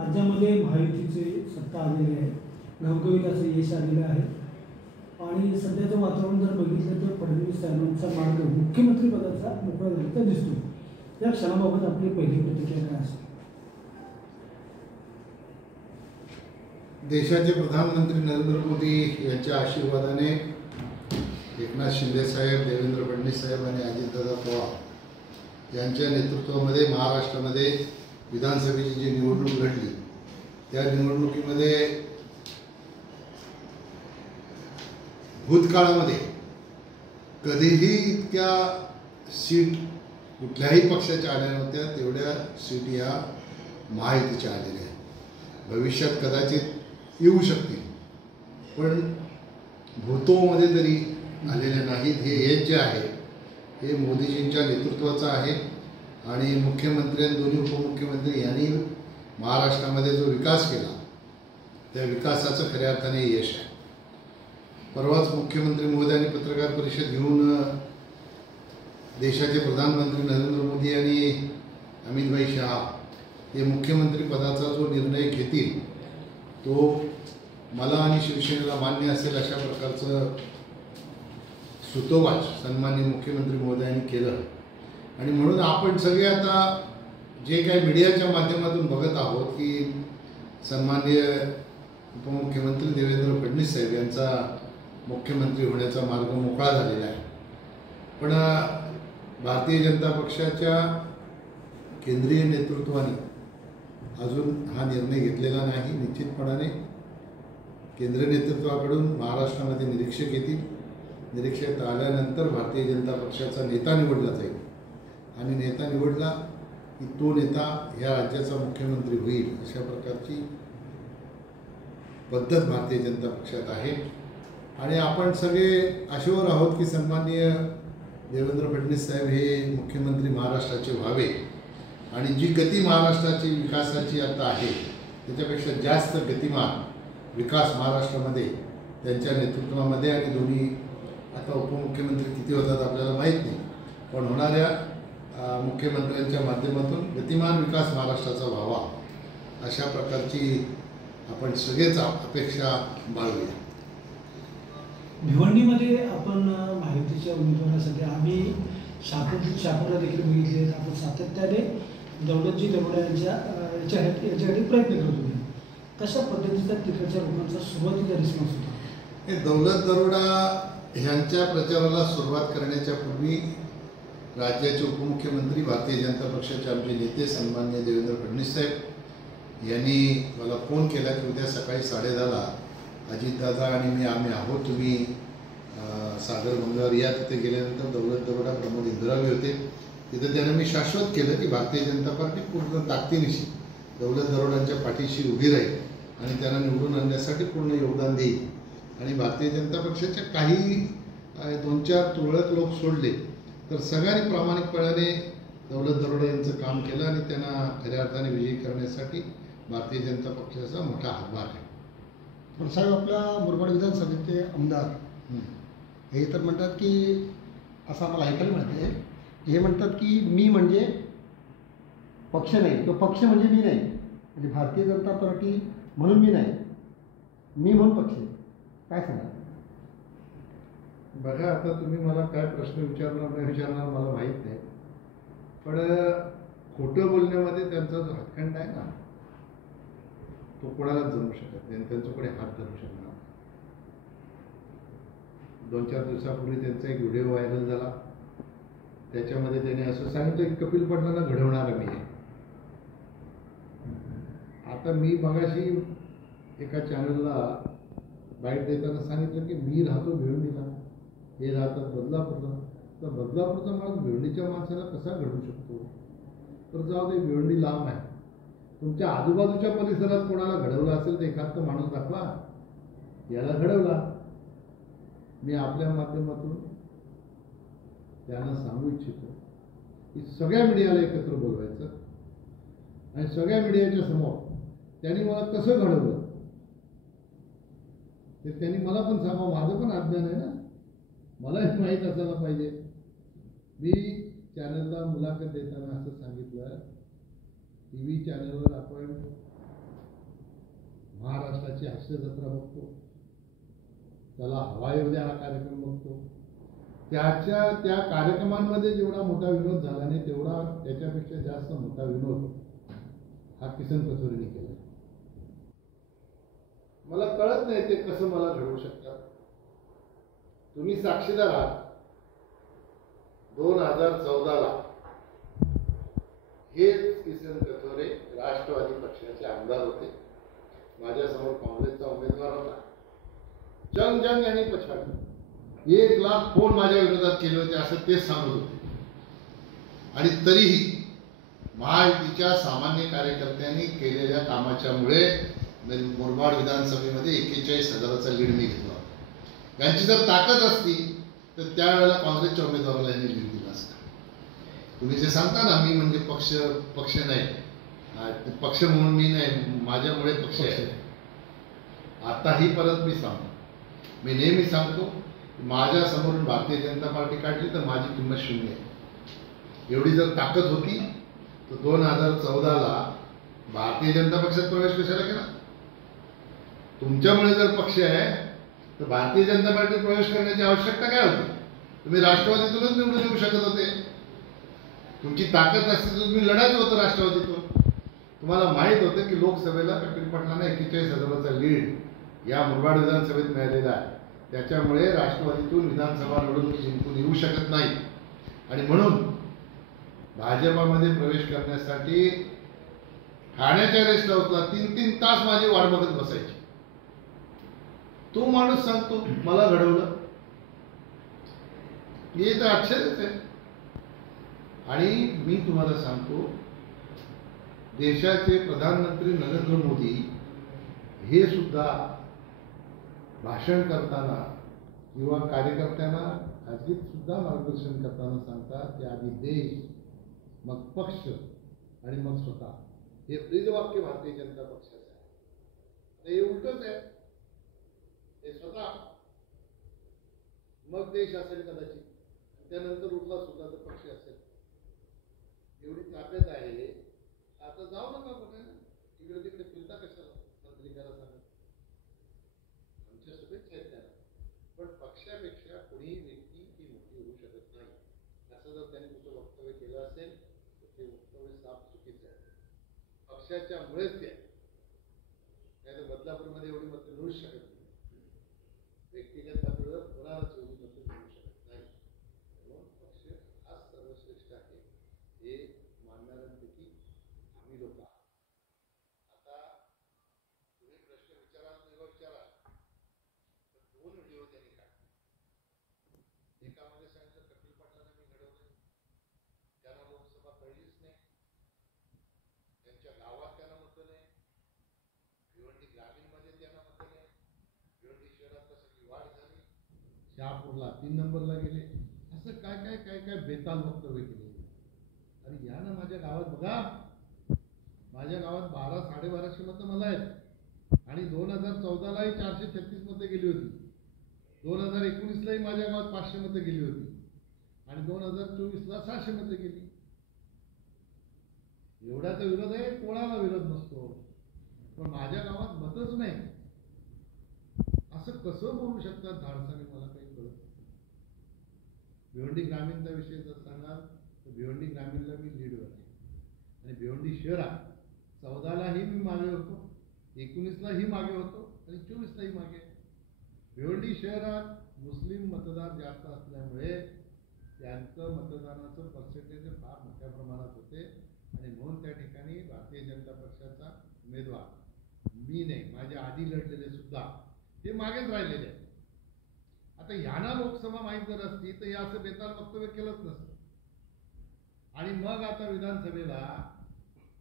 राज्यामध्ये महायुतीचे सत्ता आलेली आहे, घवघवीत यश आलेलं आहे आणि सध्याचं वातावरण जर बघितलं तर फडणवीस साहेबांचा मार्ग मुख्यमंत्री पदाचा मोकळा झालेला दिसतो। या क्षणाबाबत आपली पहिली प्रतिक्रिया काय असेल? देशाचे प्रधानमंत्री नरेंद्र मोदी यांच्या आशीर्वादाने एकनाथ शिंदे साहेब, देवेंद्र फडणवीस साहेब आणि अजितदादा पवार यांच्या नेतृत्वामध्ये महाराष्ट्रामध्ये विधानसभेची जी निवडणूक लढली त्या निवडणुकीमध्ये भूतकाळामध्ये कधीही इतक्या सीट कुठल्याही पक्षाच्या आल्या नव्हत्या, तेवढ्या सीट या महायुतीच्या आलेल्या आहेत। भविष्यात कदाचित येऊ शकतील, पण भूतोमध्ये तरी आलेल्या नाहीत। हे यश जे आहे हे मोदीजींच्या नेतृत्वाचं आहे आणि मुख्यमंत्री आणि दोन्ही उपमुख्यमंत्री यांनी महाराष्ट्रामध्ये जो विकास केला त्या विकासाचं खऱ्या अर्थाने यश आहे। परवाच मुख्यमंत्री महोदयांनी पत्रकार परिषद घेऊन देशाचे प्रधानमंत्री नरेंद्र मोदी आणि अमित भाई शहा हे मुख्यमंत्री पदाचा जो निर्णय घेतील तो मला आणि शिवसेनेला मान्य असेल अशा प्रकारचं सुतोवाच सन्माननीय मुख्यमंत्री महोदयांनी केलं आणि म्हणून आपण सगळे आता जे काही मीडियाच्या माध्यमातून बघत आहोत की सन्माननीय उपमुख्यमंत्री देवेंद्र फडणवीस साहेब यांचा मुख्यमंत्री होण्याचा मार्ग मोकळा झालेला आहे, पण भारतीय जनता पक्षाच्या केंद्रीय नेतृत्वाने अजून हा निर्णय घेतलेला नाही। निश्चितपणाने केंद्रीय नेतृत्वाकडून महाराष्ट्रामध्ये निरीक्षक येतील, निरीक्षक आल्यानंतर भारतीय जनता पक्षाचा नेता निवडला जाईल आणि नेता निवडला की तो नेता ह्या राज्याचा मुख्यमंत्री होईल अशा प्रकारची पद्धत भारतीय जनता पक्षात आहे आणि आपण सगळे आशेवर आहोत की सन्माननीय देवेंद्र फडणवीस साहेब हे मुख्यमंत्री महाराष्ट्राचे व्हावे आणि जी गती महाराष्ट्राची विकासाची आता आहे त्याच्यापेक्षा जास्त गतिमान विकास महाराष्ट्रामध्ये त्यांच्या नेतृत्वामध्ये आणि दोन्ही आता उपमुख्यमंत्री किती होतात आपल्याला माहीत नाही, पण होणाऱ्या मुख्यमंत्र्यांच्या माध्यमातून गतिमान विकास महाराष्ट्राचा व्हावा अशा प्रकारची आपण सगळेच अपेक्षा बाळगूया। भिवंडीमध्ये आपण महायुतीच्या उमेदवारासाठी आम्ही शापूरला देखील बघितले, आपण सातत्याने दौलतजी दरोडा याच्यासाठी प्रयत्न करत होते। कशा पद्धतीचा तिकडच्या लोकांचा सुरुवातीचा रिस्पॉन्स होता? हे दौलत दरोडा ह्यांच्या प्रचाराला सुरुवात करण्याच्या पूर्वी राज्याचे उपमुख्यमंत्री भारतीय जनता पक्षाचे आमचे नेते सन्माननीय देवेंद्र फडणवीस साहेब यांनी मला फोन केला की उद्या सकाळी 10:30ला अजितदादा आणि आम्ही आहोत, तुम्ही सागर बंगल्यावर या। तिथे गेल्यानंतर दौलत दरोडा प्रमोद इंद्रावी होते, तिथे त्यांना मी शाश्वत केलं की भारतीय जनता पार्टी पूर्ण ताकदीनिशी दौलत दरोड्यांच्या पाठीशी उभी राहील आणि त्यांना निवडून आणण्यासाठी पूर्ण योगदान देईल आणि भारतीय जनता पक्षाच्या काही 2-4 तुरळक लोक सोडले तर सगळ्यांनी प्रामाणिकपणाने दौलत दरोडा यांचं काम केलं आणि त्यांना खऱ्या अर्थाने विजयी करण्यासाठी भारतीय जनता पक्षाचा मोठा हातभार आहे। पण साहेब, आपल्या मुरबाड विधानसभेचे आमदार हे तर म्हणतात की असं आम्हाला ऐकायला मिळते, हे म्हणतात की मी म्हणजे पक्ष नाही किंवा पक्ष म्हणजे मी नाही, म्हणजे भारतीय जनता पार्टी म्हणून मी नाही, मी म्हणून पक्ष आहे। काय सांगा? बघा, आता तुम्ही मला काय प्रश्न विचारणार नाही विचारणार मला माहीत नाही, पण खोटं बोलण्यामध्ये त्यांचा जो हातखंड आहे ना तो कोणालाच जमू शकत नाही, त्यांच्याकडे हात धरू शकणार। 2-4 दिवसापूर्वी त्यांचा एक व्हिडिओ व्हायरल झाला, त्याच्यामध्ये त्याने असं सांगितलं की कपिल पाटलांना घडवणारा मी आहे। आता मी मगाशी एका चॅनलला बाईट देताना सांगितलं की मी राहतो भिवंडीला, हे राहतात बदलापूरला, तर बदलापूरचा माणूस भिवंडीच्या माणसाला कसा घडवू शकतो? तर जाऊ दे, भिवंडी लांब आहे, तुमच्या आजूबाजूच्या परिसरात कोणाला घडवलं असेल तर एखादा माणूस दाखवा, याला घडवला। मी आपल्या माध्यमातून त्यांना सांगू इच्छितो की सगळ्या मीडियाला एकत्र बोलवायचं आणि सगळ्या मीडियाच्या समोर त्यांनी मला कसं घडवलं ते त्यांनी मला पण सांगा, माझं पण अज्ञान आहे ना, मलाही माहीत असायला पाहिजे। मी चॅनलला मुलाखत देताना असं सांगितलं, टी व्ही चॅनलवर आपण त्याची हास्य जत्रा बघतो, त्याला हवा येऊ द्या हा कार्यक्रम बघतो. त्या कार्यक्रमांमध्ये जेवढा मोठा विनोद झाला नाही तेवढा त्याच्यापेक्षा जास्त मोठा विनोद हा किसन कथोरेने केला. मला कळत नाही ते कसं मला घडवू शकतात. तुम्ही साक्षीदार आहात. 2014ला हेच किसन कथोरे राष्ट्रवादी पक्षाचे आमदार होते. माझ्यासमोर काँग्रेसचा उमेदवार होता. जंग यांनी पछाडलं. 1 लाख फोन माझ्या विरोधात केले होते असं तेच सांगत होते. आणि तरीही महायुतीच्या सामान्य कार्यकर्त्यांनी केलेल्या कामाच्यामुळे मुरबाड विधानसभेमध्ये 41,000चा लीड मी घेतला. यांची जर ताकद असती तर त्यावेळेला काँग्रेसच्या उमेदवाराला यांनी लीड दिला असता. तुम्ही जे सांगता ना मी म्हणजे पक्ष नाही, पक्ष म्हणून मी नाही, माझ्यामुळे पक्ष आहे. आताही परत मी सांगतो, मी नेहमी सांगतो, माझ्या समोरून भारतीय जनता पार्टी काढली तर माझी किंमत 0 आहे. एवढी जर ताकद होती तर 2014ला भारतीय जनता पक्षात प्रवेश कशाला केला? तुमच्यामुळे जर पक्ष आहे तर भारतीय जनता पार्टीत प्रवेश करण्याची आवश्यकता काय होती? तुम्ही राष्ट्रवादीतूनच निवडून येऊ शकत होते. तुमची ताकद असते तर तुम्ही लढायचं होतं राष्ट्रवादीतून. तुम्हाला माहीत होतं की लोकसभेला कपिल पाटलांना 41,000चा लीड या मुरबाड विधानसभेत मिळालेला आहे. त्याच्यामुळे राष्ट्रवादीतून विधानसभा निवडणूक जिंकून येऊ शकत नाही. आणि म्हणून भाजपामध्ये प्रवेश करण्यासाठी ठाण्याच्या रेस्ट हाऊसला 3-3 तास माझी वाट बघत बसायची. तो माणूस सांगतो मला घडवलं, हे तर आश्चर्यच आहे. आणि मी तुम्हाला सांगतो, देशाचे प्रधानमंत्री नरेंद्र मोदी हे सुद्धा भाषण करताना किंवा कार्यकर्त्यांना खाजगीत सुद्धा मार्गदर्शन करताना सांगतात की आधी देश, मग पक्ष आणि मग स्वतः. हे ब्रीदवाक्य भारतीय जनता पक्षाचं आहे. हे उलटच आहे. हे स्वतः मग देश असेल कदाचित, त्यानंतर उरला सुद्धा तर पक्ष असेल. एवढी ताकद आहे. आता जाऊ नका कुठे, इकडे तिकडे फिरता कशाला मंत्रिकाला सांगत. आमच्या शुभेच्छा आहेत त्याला, पण पक्षापेक्षा कोणीही व्यक्ती ही मोठी होऊ शकत नाही. असं जर त्यांनी कुठं वक्तव्य केलं असेल तर ते वक्तव्य साफ चुकीचं आहे. पक्षाच्या मुळेच ते नाही तर बदलापूरमध्ये एवढी मतं मिळूच शकत नाही. व्यक्तिगत पातळीवर कोणालाच एवढी मतं मिळू शकत नाही. म्हणून पक्ष हाच सर्वश्रेष्ठ आहे हे मानणाऱ्यांपैकी आम्ही लोक आहोत. आता तुम्ही प्रश्न विचाराल तेव्हा विचारा, पण 2 व्हिडिओ त्यांनी काढले. एकामध्ये सांगितलं कपिल पाटलांना मी घडवलं, त्यांना लोकसभा कळलीच नाही, त्यांच्या गावात त्यांना मतं नाही, भिवंडी ग्रामीणमध्ये त्यांना मतं नाही, भिवंडी शहरात सगळी वाढ झाली, शहापूरला 3 नंबरला गेले. असं काय काय काय काय बेताल वक्तव्य केले. अरे या ना माझ्या गावात बघा, माझ्या गावात 1200-1250 मतं मला आहेत आणि 2014लाही 436 मतं गेली होती. 2019लाही माझ्या गावात 500 मतं गेली होती आणि 2024ला 600 मतं गेली. एवढ्याचा विरोध आहे, कोणाला विरोध नसतो, पण माझ्या गावात मतच नाही. असं कसं बोलू शकतात धाडसाने, मला काही कळत नाही. भिवंडी ग्रामीणचा विषय जर सांगाल तर भिवंडी ग्रामीणला मी लीडवर आहे आणि भिवंडी शहरात 14लाही मी मागे होतो, 19लाही मागे होतो आणि 24लाही मागे. भिवंडी शहरात मुस्लिम मतदार जास्त असल्यामुळे त्यांचं मतदानाचं पर्सेंटेज फार मोठ्या प्रमाणात होते आणि म्हणून त्या ठिकाणी भारतीय जनता पक्षाचा उमेदवार मी नाही, माझ्या आधी लढलेले सुद्धा ते मागेच राहिलेले आहेत. आता ह्यांना लोकसभा माहीत जर असती तर हे असं बेताल वक्तव्य केलंच नसतं. आणि मग आता विधानसभेला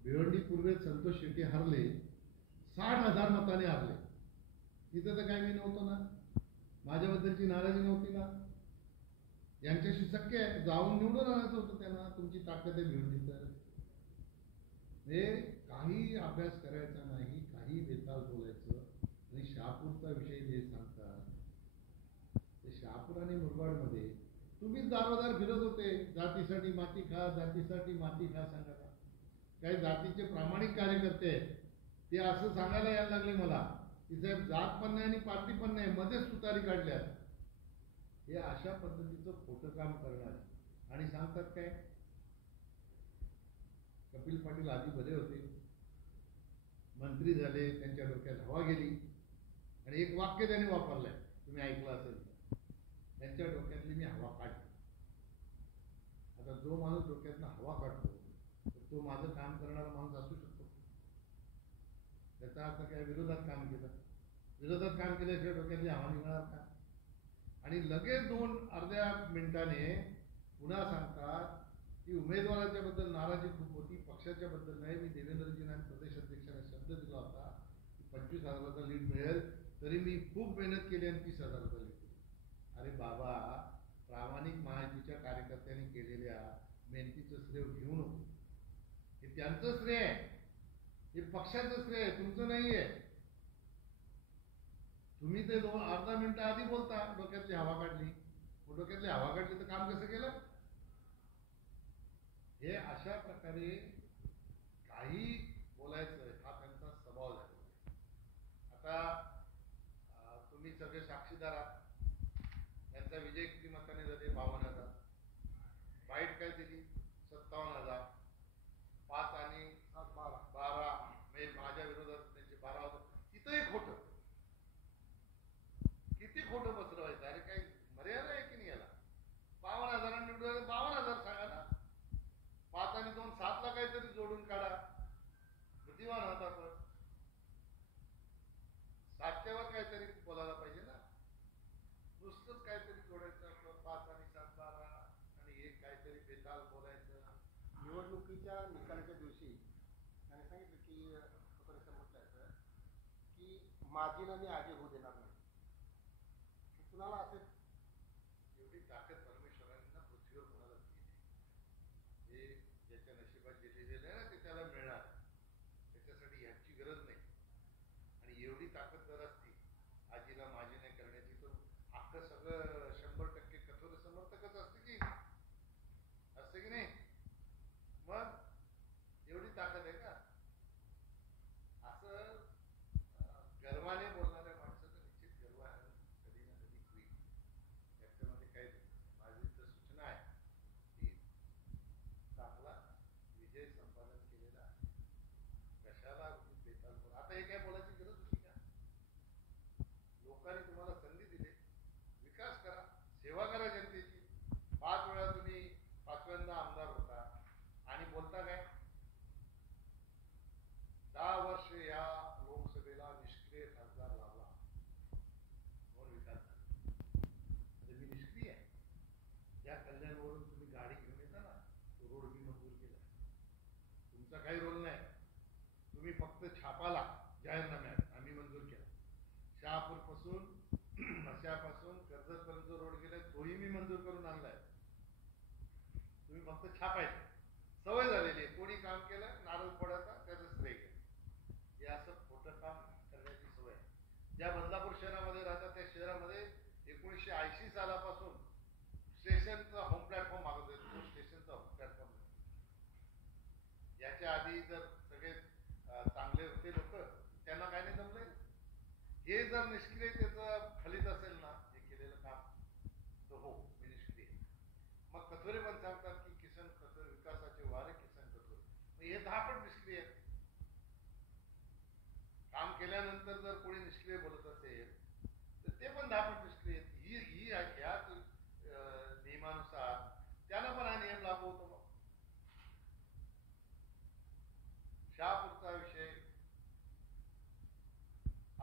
भिवंडी पूर्वेत संतोष शेट्टी हरले, 60,000 मताने हरले. तिथं तर काय मी नव्हतो ना, माझ्याबद्दलची नाराजी नव्हती ना, यांच्याशी शक्य आहे, जाऊन निवडून आणायचं होतं त्यांना. तुमची ताकद आहे भिवंडी तर हे काही अभ्यास करायचा नाही, काही बेताल बोलायचं. आणि शहापूरचा विषय जे सांगतात ते शहापूर आणि मुरबाडमध्ये तुम्हीच दारोदार फिरत होते, जातीसाठी माती खा, जातीसाठी माती खा सांगायला. काही जातीचे प्रामाणिक कार्यकर्ते आहेत ते असं सांगायला यायला लागले मला तिथे जात पण नाही आणि पार्टी पण नाही, मध्येच तुतारी काढल्या. हे अशा पद्धतीचं खोटं काम करणार आणि सांगतात काय, कपिल पाटील आधी बरे होते, मंत्री झाले, त्यांच्या डोक्यात हवा गेली आणि एक वाक्य त्यांनी वापरलंय, तुम्ही ऐकलं असेल, त्यांच्या डोक्यातली मी हवा काढली. आता जो माणूस डोक्यातनं हवा काढतो तर तो माझं काम करणारा माणूस असू शकतो. त्याचा अर्थ काय, विरोधात काम केलं, विरोधात काम केल्याशिवाय डोक्यातली हवा निघणार का? आणि लगेच अर्ध्या मिनिटाने पुन्हा सांगतात की उमेदवाराच्या बद्दल नाराजी खूप होती, पक्षाच्या बद्दल नाही. मी देवेंद्रजींना प्रदेश अध्यक्षांना शब्द दिला होता की 25,000चा लीड मिळेल, तरी मी खूप मेहनत केली आणि 30,000चा लीड दिली. अरे बाबा, प्रामाणिक महायुतीच्या कार्यकर्त्यांनी केलेल्या मेहनतीचं श्रेय घेऊ नको. हे त्यांचं श्रेय आहे, हे पक्षाचं श्रेय आहे, तुमचं नाही आहे. तुम्ही ते अर्धा मिनिटं आधी बोलता डोक्यातली हवा काढली. डोक्यातली हवा काढली तर काम कसं केलं? हे अशा प्रकारे काही बोलायचं हा त्यांचा स्वभाव झाला. आता तुम्ही सगळे साक्षीदार आहात. त्यांचा विजय किती मताने झाले? 52,000. वाईट काय दिली? 57,000. 5 आणि 12 म्हणजे माझ्या विरोधात त्यांचे 12 होतं. तिथंही खोटं. किती खोटं पसरवायचं? अरे काही मर्यादा आहे की नाही याला? 52,000 निवडून 52,000 सांगा ना. 5 आणि 2 7ला काहीतरी जोडून काढा. बुद्धिमान होता पण 7च्यावर काहीतरी बोलायला पाहिजे ना. नुसतंच काहीतरी जोडायचं आपलं 5 आणि 7 12 आणि एक काहीतरी बेताल बोलायचं. निवडणुकीच्या निकालाच्या दिवशी त्याने सांगितलं की म्हटलं की माजीला मी आजी होऊ देणार नाही. कुणाला असेल एवढी ताकद परमेश्वरांना पृथ्वीवर कोणाला दिली. हे ज्याच्या नशिबात जे लिहिलेलं आहे ना ते त्याला मिळणार. त्याच्यासाठी ह्याची गरज नाही. आणि एवढी ताकद जर असती आजीला माझी नाही करण्याची, तर अख्खं सगळं 100% कठोर समर्थकच असते की नाही? मग एवढी ताकद आहे का? असं गर्वाने बोलणाऱ्या माणसाचं निश्चित गर्व आहे, कधी ना कधी होईल. त्याच्यामध्ये काही माझी तर सूचना आहे की चांगला विजय संपादन केलेला आहे. कशाला बेताल बोला? आता हे काय बोलायची गरज होती का? लोकांनी तुम्हाला संधी दिली, विकास करा, सेवा करा जनतेची. 5 वेळा तुम्ही 5व्यांदा आमदार होता आणि बोलता काय? 10 वर्ष या लोकसभेला निष्क्रिय खासदार लावला, म्हणून विकास झाला. मी निष्क्रिय आहे. ज्या कल्याणवरून तुम्ही गाडी घेऊन येता ना, तो रोड मी मंजूर केला. तुमचा काही रोल नाही. तुम्ही फक्त छापाला जाहीरनाम्यात आम्ही मंजूर केला. शहापूर पासून मशापासून कर्जतपर्यंत जो रोड गेलाय तोही मी मंजूर करून आणलाय. तुम्ही फक्त छापायचं. सवय झालेली आहे. कोणी काम केलं नारळ फोडायचा त्याचं श्रेय घ्या. हे असं खोटं काम करण्याची सवय आहे. ज्या बदलापूर शहरामध्ये राहतात त्या शहरामध्ये 1980 सालापासून स्टेशनचा होम प्लॅटफॉर्म मागवत आहे. तो स्टेशनचा होम प्लॅटफॉर्म. याच्या आधी जर सगळे चांगले होते लोक, त्यांना काय नाही जमलंय. हे जर निष्क्रियतेचं फलित असेल ना हे केलेलं काम, तर हो मी निष्क्रिय. मग कथोरे पण सांगतात की किसन कथोरे, विकासाचे वारे किसन कथोरे. हे 10 पट निष्क्रिय आहेत. काम केल्यानंतर जर कोणी निष्क्रिय बोलत असेल तर ते पण 10 पट निष्क्रिय आहेत. ही ह्याच नियमानुसार त्यांना पण हा नियम लागू होतो. मग शहापूरचा विषय,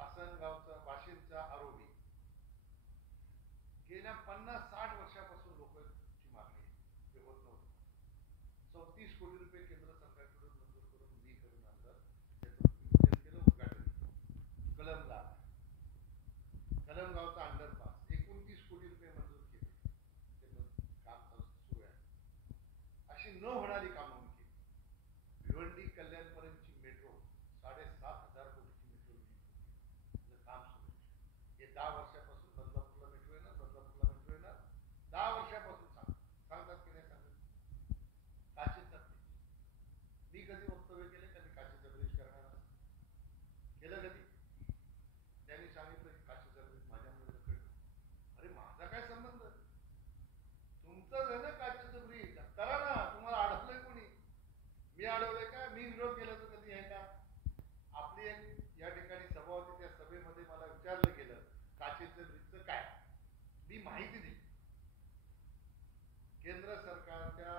आसनगावचा वाशिमचा आरोपी, गेल्या 50-60 वर्षापासून लोकांची मागणी आहे. ते होत नव्हतं. 34 कोटी रुपये केंद्र सरकारकडून मंजूर करून मी करून आणलं. त्याचं नियोजन केलं, उद्घाटन केलं. कलमगावचा अंडरपास 29 कोटी रुपये मंजूर केले. ते काम सुरू आहे. अशी न होणारी कामं केली. भिवंडी कल्याणपर्यंतची मेट्रो 7,500 कोटीची मेट्रो काम सुरू आहे. हे 10 वर्षापासून बदलापूरला मेट्रो येणार, बदलापूरला मेट्रो येणार. 10 वर्षापासून सांगतात की नाही सांगत? काशीचा ब्रिज. मी कधी वक्तव्य केले का मी काशीचा ब्रिज करणार? केलं कधी? अडवलंय का? मी विरोध केल्याचं कधी आहे का? आपली एक या ठिकाणी सभा होती, त्या सभेमध्ये मला विचारलं गेलं काचेचं ब्रिजचं काय. मी माहिती दिली. केंद्र सरकारच्या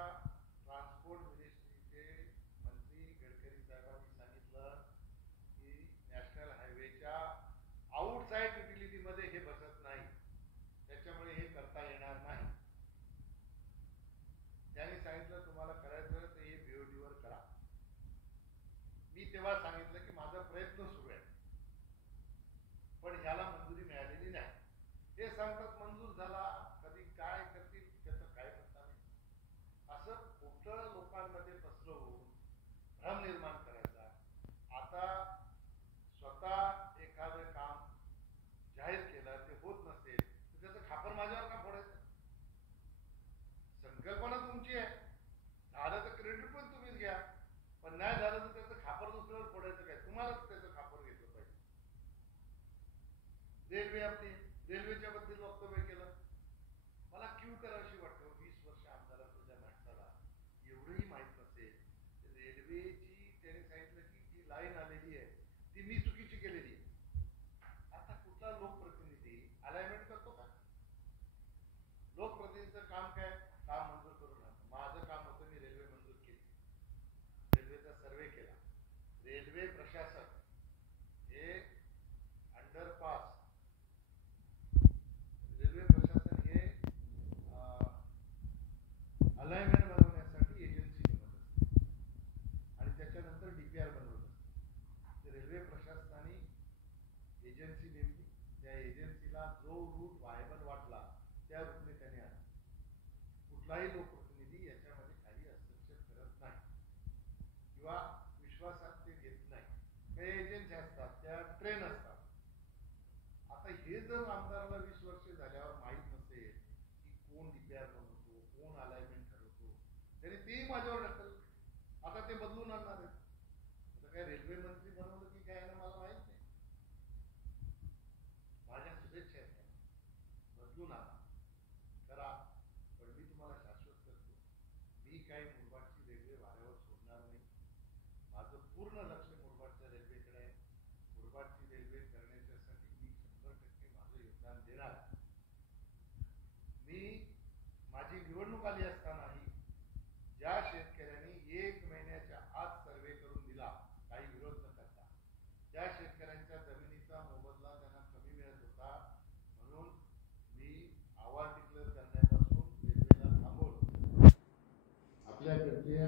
ट्रान्सपोर्ट मिनिस्ट्रीचे मंत्री गडकरी साहेबांनी सांगितलं की नॅशनल हायवेच्या आउटसाइड युटिलिटीमध्ये हे बसत नाही, त्याच्यामुळे हे करता येणार नाही. त्यांनी सांगितलं तुम्हाला करायचं तर हे बीओडीवर करा. मी तेव्हा सांगितलं की माझा प्रयत्न सुरू आहे, पण ह्याला मंजुरी मिळालेली नाही. हे सांगतात मंजूर झाला, कधी काय करतील त्याचं काय पत्ता नाही. असं खोटं लोकांमध्ये पसरवून भ्रम निर्माण करायचा. आता स्वतः एखादं काम जाहीर केलं ते होत नसेल तर त्याचं खापर माझ्यावर का फोडायचं? संकल्पना तुमची आहे, झालं तर क्रेडिट पण तुम्हीच घ्या, पण नाही झालं तर त्याचं खापर दुसऱ्यावर फोडायचं काय? तुम्हालाच त्याचं खापर घेतलं पाहिजे. रेल्वे आपली रेल्वेच्या बद्दल वक्तव्य केलं, मला क्यू करावीशी वाटतं. 20 वर्ष आमदाराचं ज्या माणसाला एवढंही माहित नसेल. रेल्वेची त्यांनी सांगितलं की जी लाईन आलेली आहे ती मी चुकीची केलेली आहे. आता कुठला लोकप्रतिनिधी अलाइनमेंट करतो का? लोकप्रतिनिधीचं काम काय? काम मंजूर करून आणणं. माझं काम होतं, मी रेल्वे मंजूर केली, रेल्वेचा सर्वे केला. रेल्वे प्रशासन हे अंडरपास, रेल्वे प्रशासन हे अलाइनमेंट बनवण्यासाठी एजन्सी नेमत असते आणि त्याच्यानंतर डीपीआर बनवत असते. रेल्वे प्रशासनाने एजन्सी नेमली, त्या एजन्सीला जो रूट व्हायबल वाटला त्या रूटने त्याने आणला. कुठलाही लोकप्रतिनिधी याच्यामध्ये काही हस्तक्षेप करत नाही किंवा विश्वासात ते घेत नाही. काही एजन्सी असतात त्या ट्रेन असतात. आता हे जर आमदाराला 20 वर्ष झाल्यावर माहीत नसेल की कोण डीपीआर बनवतो, कोण अलाइनमेंट ठरवतो, तरी तेही माझ्यावर ढकललं. आता ते बदलून आणणार आहेत. आता काय रेल्वे मंत्री बनवलं की काय ना मला माहित नाही. माझ्या शुभेच्छा आहेत, बदलून आणा, करा. पण मी तुम्हाला शाश्वत करतो, मी काही मुरबाडची रेल्वे वाऱ्यावर सोडणार नाही. माझं पूर्ण लक्ष मुरबाडच्या रेल्वेकडे आहे. मुरबाडची रेल्वे करण्याच्यासाठी मी 100% माझं योगदान देणार. मी माझी निवडणूक आली असतानाही ज्या शेतकऱ्यांनी 1 महिन्याच्या आत सर्वे करून दिला, काही विरोध न करता, त्या शेतकऱ्यांच्या जमिनीचा मोबदला त्यांना कमी मिळत होता, म्हणून मी आवाज डिक्लेअर करण्यापासून रेल्वेला थांबवलं. आपल्याकडच्या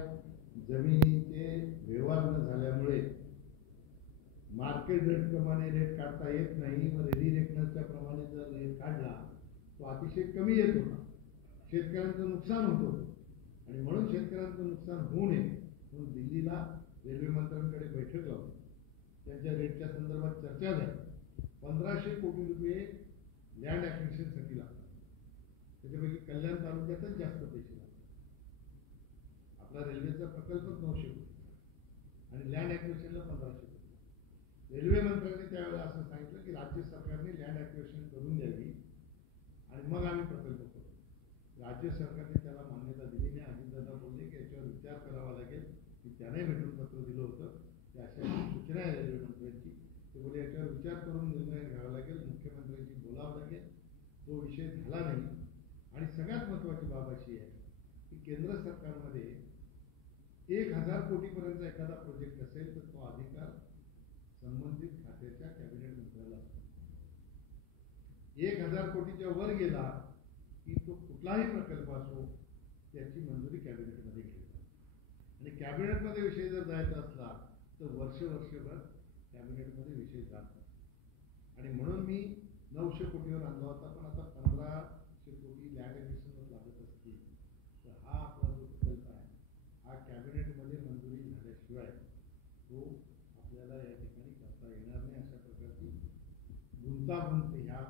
जमिनीचे व्यवहार न झाल्यामुळे मार्केट रेट प्रमाणे रेट काढता येत नाही. मग रेडी रेकनरच्या प्रमाणे जर रेट काढला तो अतिशय कमी येत होता, शेतकऱ्यांचं नुकसान होतं. आणि म्हणून शेतकऱ्यांचं नुकसान होऊ नये म्हणून दिल्लीला रेल्वे मंत्र्यांकडे बैठक लावली. त्यांच्या रेटच्या संदर्भात चर्चा झाली. 1500 कोटी रुपये लँड ॲक्विजिशनसाठी लागतात. त्याच्यापैकी कल्याण तालुक्यातच जास्त पैसे लागतात. आपला रेल्वेचा प्रकल्पच 900 कोटी आणि लँड ॲक्विजिशनला 1500 कोटी. रेल्वे मंत्र्यांनी त्यावेळेला असं सांगितलं की राज्य सरकारने लँड ॲक्विजिशन करून द्यावी आणि मग आम्ही प्रकल्प करू. राज्य सरकारने त्याला मान्यता दिली नाही. अजितदादा बोलले की याच्यावर विचार करावा लागेल. की त्याने भेटून पत्र दिलं होतं की अशा सूचना आहे रेल्वे मंत्र्यांची. ते बोलले याच्यावर विचार करून निर्णय घ्यावा लागेल, मुख्यमंत्र्यांशी बोलावं लागेल. तो विषय झाला नाही. आणि सगळ्यात महत्त्वाची बाब अशी आहे की केंद्र सरकारमध्ये 1000 कोटीपर्यंत एखादा प्रोजेक्ट असेल तर तो अधिकार संबंधित खात्याच्या कॅबिनेट मंत्र्याला असतो. 1000 कोटीच्या वर गेला की तो कुठलाही प्रकल्प असो त्याची मंजुरी कॅबिनेटमध्ये घेतली आणि कॅबिनेटमध्ये विषय जर जायचा असला तर वर्षभर कॅबिनेटमध्ये विषय जात नाही. आणि म्हणून मी 900 कोटीवर आणला होता, पण आता 1500 कोटी लँड ॲक्विजिशनवर लागत असतील तर हा आपला जो प्रकल्प आहे हा कॅबिनेटमध्ये मंजुरी झाल्याशिवाय तो आपल्याला या ठिकाणी करता येणार नाही. अशा प्रकारची गुंतागुंत ह्या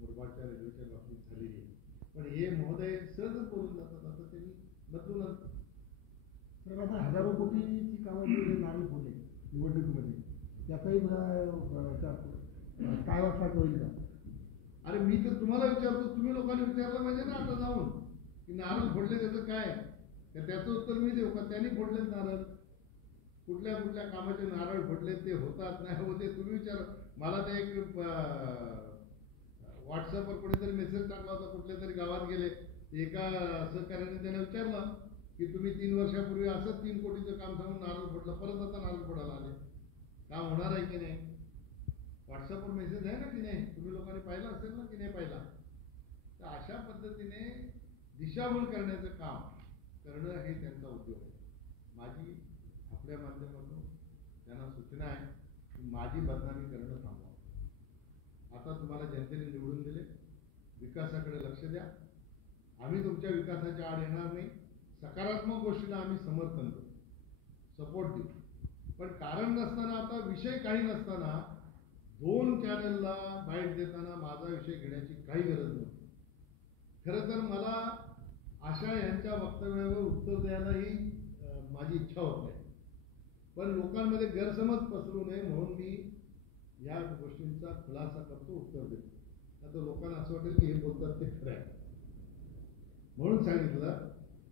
मुरबाडच्या रेल्वेच्या बाबतीत झालेली आहे. पण हे महोदय सहजच बोलून जातात. आता त्यांनी बदलून आणतात. तर आता हजारो कोटीची कामं नाणी होते निवडणुकीमध्ये, त्याचाही काय वाटतं होईल का? अरे मी तर तुम्हाला विचारतो, तुम्ही लोकांनी विचारलं पाहिजे ना आता जाऊन की नारळ फोडले त्याचं काय, तर त्याचं उत्तर मी देऊ का? त्यांनी फोडलेत नारळ, कुठल्या कुठल्या कामाचे नारळ फुटले ते होतात नाही होते तुम्ही विचार. मला ते एक व्हॉट्सअपवर कोणीतरी मेसेज टाकला होता, कुठल्या तरी गावात गेले, एका सहकार्याने त्याने विचारलं की तुम्ही 3 वर्षापूर्वी असंच 3 कोटीचं काम सांगून नारळ फोडलं, परत आता नारळ फोडायला आले, काम होणार आहे की नाही? व्हॉट्सअपवर मेसेज आहे ना की नाही, तुम्ही लोकांनी पाहिलं असेल ना की नाही पाहिला. तर अशा पद्धतीने दिशाभूल करण्याचं काम करणं हे त्यांचा उद्योग आहे. माझी आपल्या माध्यमातून त्यांना सूचना आहे की माझी बदनामी करणं थांबवा. आता तुम्हाला जनतेने निवडून दिले, विकासाकडे लक्ष द्या. आम्ही तुमच्या विकासाच्या आड येणार नाही, सकारात्मक गोष्टीला आम्ही समर्थन करू, सपोर्ट देऊ. पण कारण नसताना, आता विषय काही नसताना 2 चॅनलला बाईट देताना माझा विषय घेण्याची काही गरज नव्हती. खरं तर मला आशा यांच्या वक्तव्यावर उत्तर द्यायलाही माझी इच्छा होत नाही, पण लोकांमध्ये गैरसमज पसरू नये म्हणून मी या गोष्टींचा खुलासा करतो, उत्तर देतो. आता लोकांना असं वाटेल की हे बोलतात ते खरं आहे म्हणून सांगितलं.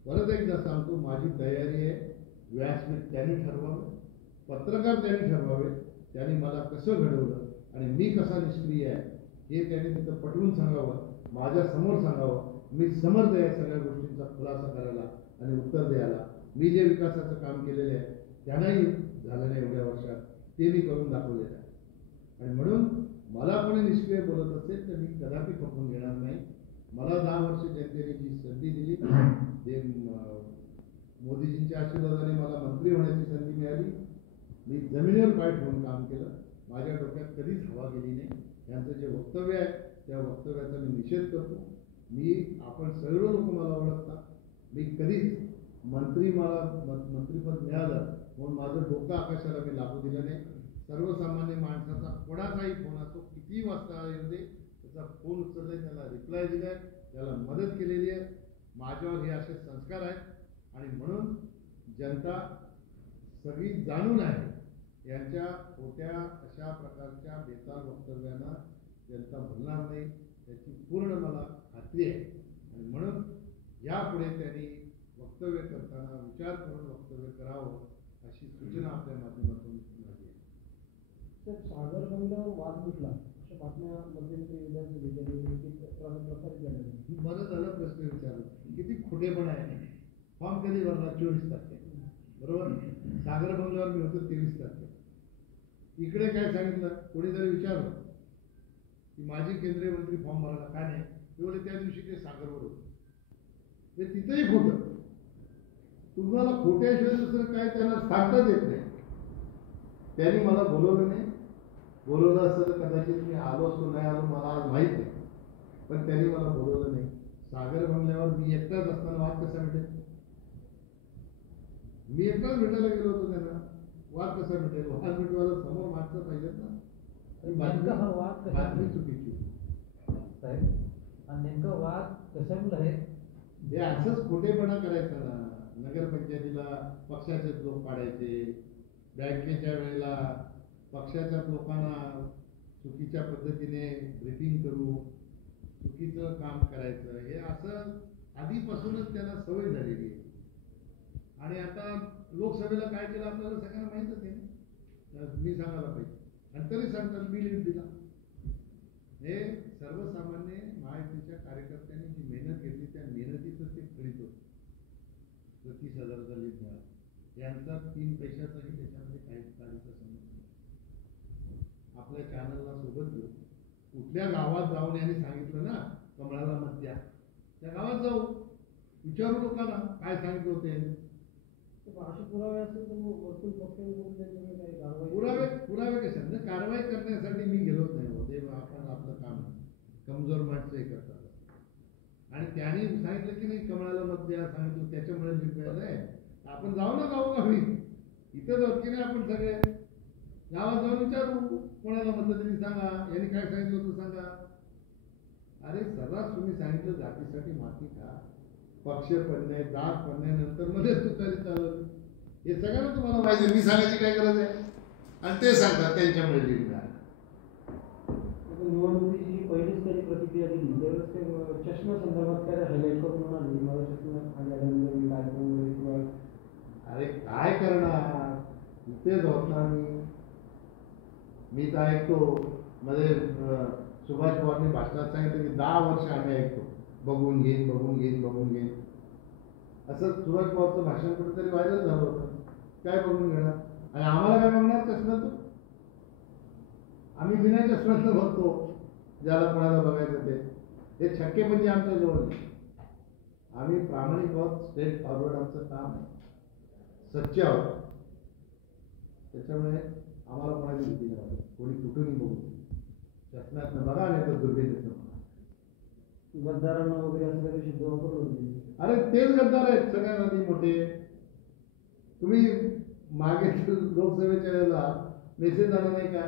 परत एकदा सांगतो, माझी तयारी आहे. व्यासपीठ त्यांनी ठरवावं, पत्रकार त्यांनी ठरवावे, त्यांनी मला कसं घडवलं आणि मी कसा निष्क्रिय आहे हे त्यांनी तिथं पटवून सांगावं, माझ्या समोर सांगावं. मी समर्थ आहे सगळ्या गोष्टींचा खुलासा करायला आणि उत्तर द्यायला. मी जे विकासाचं काम केलेलं आहे त्यांनाही झालं नाही एवढ्या वर्षात, ते मी करून दाखवलेलं आहे. आणि म्हणून मला कोणी निष्क्रिय बोलत असेल तर मी कदापि खपून घेणार नाही. मला 10 वर्ष जनतेने जी संधी दिली, ते मोदीजींच्या आशीर्वादाने मला मंत्री होण्याची संधी मिळाली. मी जमिनीवर पाय ठेवून काम केलं, माझ्या डोक्यात कधीच हवा गेली नाही. यांचं जे वक्तव्य आहे त्या वक्तव्याचा मी निषेध करतो. आपण सर्व लोक मला ओळखतात, मी कधीच मंत्रिपद मिळालं म्हणून माझं डोकं आकाशाला मी लागू दिलं नाही. सर्वसामान्य माणसाचा कोणाचाही फोन असो, कितीही वाजता येऊ दे, त्याचा फोन उचललाय, त्याला रिप्लाय दिलाय, त्याला मदत केलेली आहे. माझ्यावर हे असे संस्कार आहेत आणि म्हणून जनता सगळी जाणून आहे यांच्या खोट्या अशा प्रकारच्या बेताल वक्तव्यांना जनता भुलणार नाही याची पूर्ण मला खात्री आहे. आणि म्हणून यापुढे त्यांनी वक्तव्य करताना विचार करून वक्तव्य करावं अशी सूचना आपल्या माध्यमातून माझी आहे. सागर बंगल्यावर वाद घुसला अशा बातम्या मध्यंतरी प्रसारित झाल्या. बरं झालं प्रश्न विचारला, किती खोटेपणा आहे. फॉर्म कधी भरला? 24 तारखेला, बरोबर. सागर बंगल्यावर मी होतो 23 तारखेला. इकडे काय सांगितलं, कोणीतरी विचारलं की माझी केंद्रीय मंत्री फॉर्म भरायला काय नाही, ते बोले त्या दिवशी ते सागरवर होतं. ते तिथंही खोटं. तुम्हाला खोट्याशिवाय दुसरं काय त्यांना सांगताच येत नाही. त्यांनी मला बोलवलं नाही. बोलवलं असतं तर कदाचित मी आलो असतो, नाही आलो मला आज माहीत नाही, पण त्यांनी मला बोलवलं नाही. सागर बंगल्यावर मी एकटाच असताना वाद कसा मिळेल? मी एकटाच भेटायला गेलो होतो त्यांना, वाद कसा मिळेल? वाद मिटवायला समोर माणसं पाहिजेत ना. बातमी चुकीची आणि नेमका वाद कशामुळे आहे? हे असंच खोटेपणा करायचा ना. नगरपंचायतीला पक्षाचेच लोक पाडायचे, बँकेच्या वेळेला पक्षाच्याच लोकांना चुकीच्या पद्धतीने ब्रीफिंग करू, चुकीचं काम करायचं, हे असं आधीपासूनच त्यांना सवय झालेली आहे. आणि आता लोकसभेला काय केलं आपल्याला सगळ्यांना माहीतच आहे ना, मी सांगायला पाहिजे. आणि तरी सांगतात मी लिहून दिला. हे सर्वसामान्य महायुतीच्या कार्यकर्त्यांनी जी मेहनत घेतली त्या मेहनतीतच ते खरीद होतं. 30,000चा लीड मिळाला. यांचा 3 पैशाचाही त्याच्यामध्ये काही काढीचा संबंध नाही. आपल्या चॅनलला सोबत घेऊ, कुठल्या गावात जाऊन यांनी सांगितलं ना कमळाला मत द्या, त्या गावात जाऊ, विचारू लोकांना काय सांगितलं होतं यांनी. असे पुरावे असेल तर पुरावे कशाने? कारवाई करण्यासाठी मी गेलोच नाही होते. आपण आपलं काम कमजोर माणसं हे करतात. आणि त्यांनी सांगितलं की नाही कमळाला मत द्या, सांगितलं त्याच्यामुळे जिंकलेलं आहे. आपण जाऊ ना गावी, इथं जाऊ की नाही आपण सगळे गावात जाऊन विचारू कोणाला मत दिली सांगा, यांनी काय सांगितलं होतं सांगा. अरे सर्रास तुम्ही सांगितलं जातीसाठी माती खा, पक्ष पण नाही, जात पण नाही, नंतर मध्ये तुतारी चालवली, हे सगळ्यांना तुम्हाला माहिती. मी सांगायची काय गरज आहे? आणि ते सांगतात त्यांच्यामुळे लीड मिळाला. निवडणुकीची पहिलीच त्यांनी प्रतिक्रिया दिली त्यावेळेस ते चष्मा संदर्भात काय हायलाईट करून म्हणाले मला चष्मा आल्यानंतर मी काय करू. अरे काय करणार? तेच होत ना. मी तर ऐकतो मध्ये सुभाष पवारनी भाषणात सांगितलं की 10 वर्ष आम्ही ऐकतो, बघून घेईन बघून घेईन बघून घेईन. असं सुभाष पवारचं भाषण कुठेतरी व्हायरल झालं होतं. काय बघून घेणार आणि आम्हाला काय बघणार कसलं तो. आम्ही बिना चष्म्यातलं बघतो ज्याला कोणाला बघायचं ते. हे छक्केपंजी आमच्या जवळ नाही. आम्ही प्रामाणिक आहोत, स्ट्रेट फॉरवर्ड आमचं काम आहे, सच्चे आहोत. त्याच्यामुळे आम्हाला कोणाची भीती नाही वाटत. कोणी कुठूनही बघू, चष्म्यातनं बघा नाही तर दुर्बिणीतनं बघा. गद्दारांना वगैरे असं काही शब्द वापरलो होते. अरे तेच गद्दार आहेत सगळ्यात आधी मोठे. तुम्ही मागे लोकसभेच्या वेळेला मेसेज आला नाही का?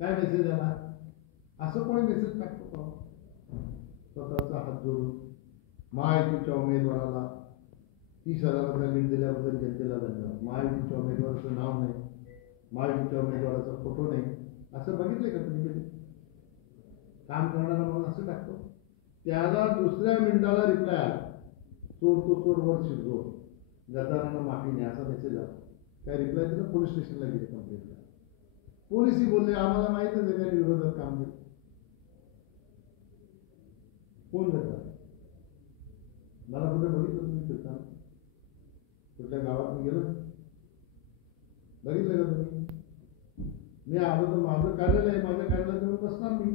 काय मेसेज आला? असं कोणी मेसेज टाकतो का? स्वतःचा हात जोडून महायुतीच्या उमेदवाराला 30,000 लीड दिल्याबद्दल जनतेला धन्यवाद. महायुतीच्या उमेदवाराचं नाव नाही, महायुतीच्या उमेदवाराचा फोटो नाही, असं बघितलंय का तुम्ही कधी? काम करणारा म्हणून असं टाकतो. त्याला दुसऱ्या मिनिटाला रिप्लाय आला, चोर तो चोर वर शिरजो, गद्दारांना माफी नाही, असा मेसेज आला. काय रिप्लाय दिला? पोलीस स्टेशनला गेले कंप्लेंटला. पोलिसही बोलले आम्हाला माहितच आहे त्यांनी विरोधात काम केलं. कोण गद्दार? मला कुठे बघितलं तुम्ही फिरताना? कुठल्या गावात मी गेलो बघितलं का तुम्ही? मी आलो तर माझं कार्यालय आहे, माझ्या कार्यालयात येऊन बसणार मी.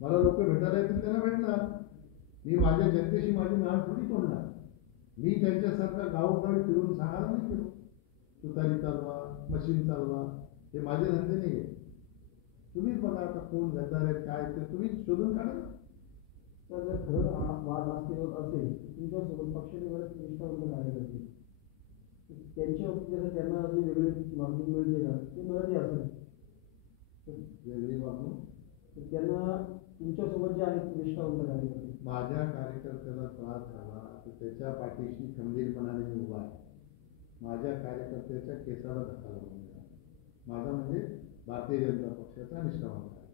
मला लोक भेटायला येतील त्यांना भेटणार. मी माझ्या जनतेशी माझी नाळ थोडी तोडणार. मी त्यांच्यासारखा गावोगावी फिरून सांगायला नाही गेलो. तुतारी चालवा, मशीन चालवा, हे माझे धंदे नाही आहे. तुम्हीच बघा आता कोण गद्दार आहेत काय ते तुम्हीच शोधून काढा ना. तर जर खरं वाद अस्तित्वात असेल, तुमच्यासोबत पक्षाने बरेच निष्ठावंत कार्यकर्ते, त्यांच्या बाबतीत जसं त्यांना अशी वेगळी वागणूक मिळते का? ते मिळते असेल वेगळी वागणूक तर त्यांना तुमच्यासोबत जे आहेत निष्ठावंत कार्यकर्ते, माझ्या कार्यकर्त्याला त्रास झाला तर त्याच्या पाठीशी खंबीरपणाने मी उभा आहे. माझ्या कार्यकर्त्याच्या केसाला धक्का लागून गेला. माझा म्हणजे भारतीय जनता पक्षाचा निष्ठावंत आहे.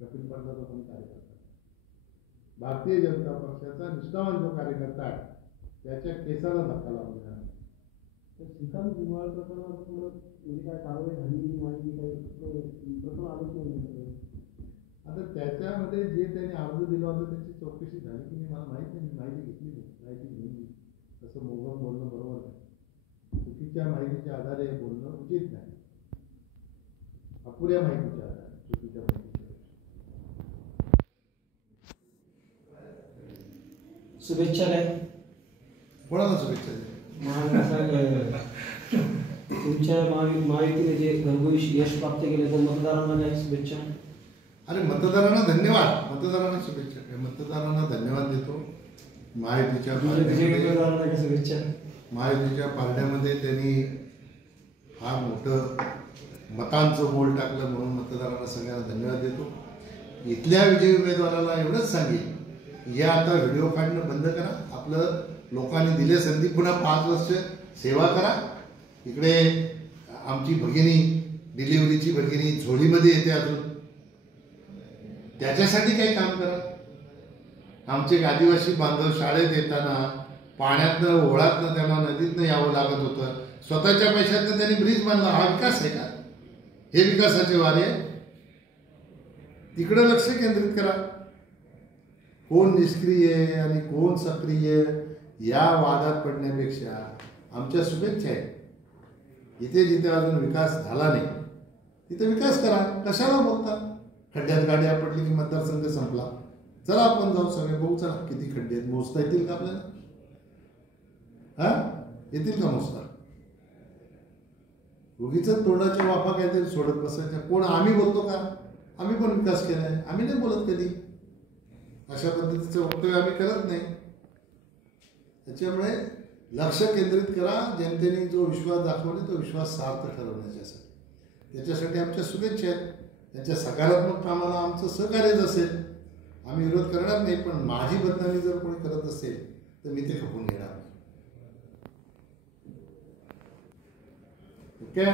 कपिल पाटलाचा पण कार्यकर्ता, भारतीय जनता पक्षाचा निष्ठावान जो कार्यकर्ता आहे त्याच्या केसाला धक्का लागून गेला. तर श्रीकांत धुमाळ प्रकरणात थोडं म्हणजे काय कारवाई झाली माहिती काय प्रकरण आलंच नाही. आता त्याच्यामध्ये जे त्यांनी अर्ज दिला होता त्याची चौकशी झाली की मला माहीत नाही. मी माहिती घेतली नाही, माहिती घेऊन गेली. तसं मोगम बोलणं बरोबर नाही. चुकीच्या माहितीच्या आधारे बोलणं उचित नाही. अपुऱ्या माहितीच्या आधारे, चुकीच्या माहितीच्या. शुभेच्छा काय कोणाला शुभेच्छा द्या? तुमच्या महायुतीने जे घरगुती यश प्राप्त केले तर मतदारांना काय शुभेच्छा? अरे मतदारांना धन्यवाद, मतदारांना शुभेच्छा. मतदारांना धन्यवाद देतो. महायुतीच्या शुभेच्छा. महायुतीच्या पारड्यामध्ये त्यांनी फार मोठं मतांचं मोल टाकलं म्हणून मतदारांना सगळ्यांना धन्यवाद देतो. इथल्या विजयी उमेदवाराला एवढंच सांगेल, या आता व्हिडिओ काढणं बंद करा. आपलं लोकांनी दिले संधी, पुन्हा 5 वर्ष सेवा करा. इकडे आमची भगिनी, डिलिव्हरीची भगिनी झोळीमध्ये येते अजून, त्याच्यासाठी काही काम करा. आमचे आदिवासी बांधव शाळेत येताना पाण्यातनं ओढ्यातनं त्यांना नदीतनं यावं लागत होतं. स्वतःच्या पैशातनं त्यांनी ब्रिज बांधला. हा विकास आहे का? हे विकासाचे वारे? तिकडे लक्ष केंद्रित करा. कोण निष्क्रिय आणि कोण सक्रिय या वादात पडण्यापेक्षा आमच्या शुभेच्छा आहेत. इथे जिथे अजून विकास झाला नाही तिथे विकास करा. कशाला बोलता? खड्ड्यात गाड्या पडली की मतदारसंघ संपला. चला आपण जाऊ सगळे बघू. चला किती खड्डे आहेत, मोजता येतील का आपल्याला? येतील का मोजता? उगीच तोंडाच्या वाफा काहीतरी सोडत बसायच्या. कोण आम्ही बोलतो का? आम्ही पण विकास केलाय. आम्ही नाही बोलत कधी. अशा पद्धतीचं वक्तव्य आम्ही करत नाही. त्याच्यामुळे लक्ष केंद्रित करा. जनतेने जो विश्वास दाखवला तो विश्वास सार्थ ठरवण्याच्यासाठी. त्याच्यासाठी आमच्या शुभेच्छा आहेत. त्यांच्या सकारात्मक कामाला आमचं सहकार्यच असेल. आम्ही विरोध करणार नाही, पण माझी बदनामी जर कोणी करत असेल तर मी ते खपून घेणार. ओके.